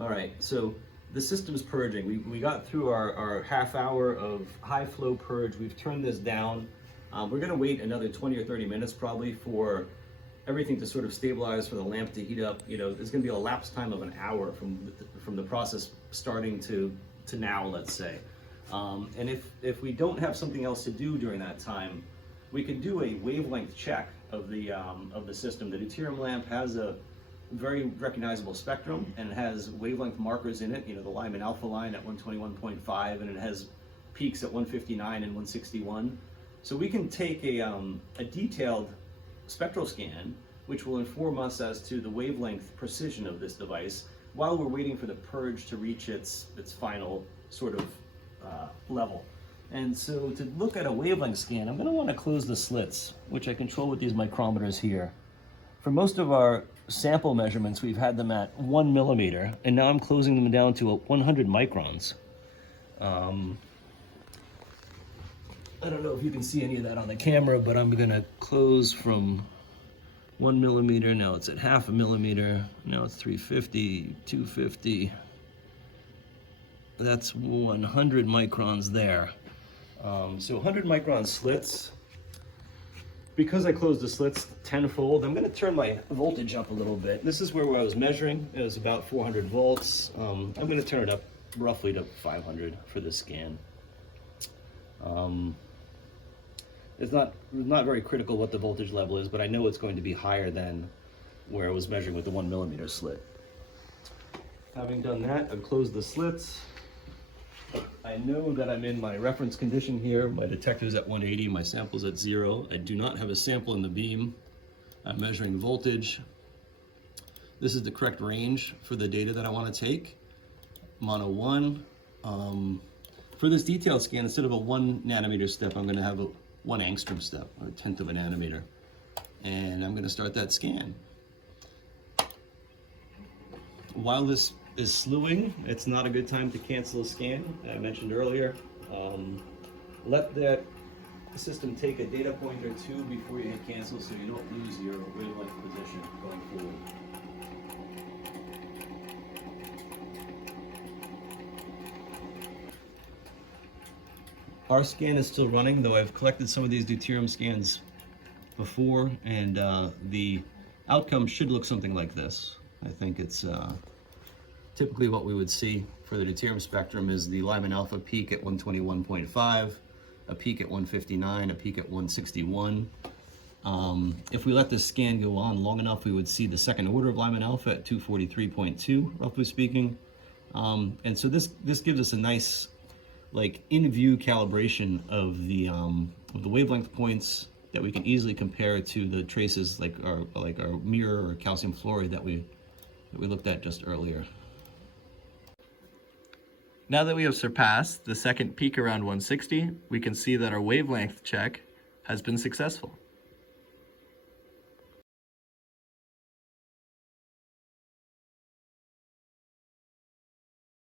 All right, so the system's purging. We got through our half hour of high flow purge. We've turned this down. We're gonna wait another 20 or 30 minutes probably for everything to sort of stabilize, for the lamp to heat up. You know, there's gonna be a lapse time of an hour from the process starting to now, let's say. And if we don't have something else to do during that time, we could do a wavelength check of the system. The deuterium lamp has a very recognizable spectrum, and it has wavelength markers in it, you know, the Lyman alpha line at 121.5, and it has peaks at 159 and 161. So we can take a detailed spectral scan, which will inform us as to the wavelength precision of this device while we're waiting for the purge to reach its final sort of level. And so to look at a wavelength scan, I'm going to want to close the slits, which I control with these micrometers here. For most of our sample measurements, we've had them at 1 millimeter, and now I'm closing them down to 100 microns. I don't know if you can see any of that on the camera, but I'm going to close from 1 millimeter. Now it's at half a millimeter. Now it's 350, 250. That's 100 microns there. So 100 micron slits. Because I closed the slits tenfold, I'm going to turn my voltage up a little bit. This is where I was measuring. It was about 400 volts. I'm going to turn it up roughly to 500 for this scan. It's not very critical what the voltage level is, but I know it's going to be higher than where I was measuring with the 1 millimeter slit. Having done that, I've closed the slits. I know that I'm in my reference condition here. My detector's at 180, my sample's at 0. I do not have a sample in the beam. I'm measuring voltage. This is the correct range for the data that I want to take. Mono 1. For this detailed scan, instead of a 1 nanometer step, I'm going to have a 1 angstrom step, or a tenth of a nanometer. And I'm going to start that scan. While this is slewing, it's not a good time to cancel a scan. I mentioned earlier, let that system take a data point or two before you hit cancel, so you don't lose your wavelength position going forward. Our scan is still running, though I've collected some of these deuterium scans before, and the outcome should look something like this. I think it's typically what we would see for the deuterium spectrum is the Lyman alpha peak at 121.5, a peak at 159, a peak at 161. If we let this scan go on long enough, we would see the second order of Lyman alpha at 243.2, roughly speaking. And so this gives us a nice, like, in-view calibration of the wavelength points that we can easily compare to the traces like our mirror or calcium fluoride that we looked at just earlier. Now that we have surpassed the second peak around 160, we can see that our wavelength check has been successful.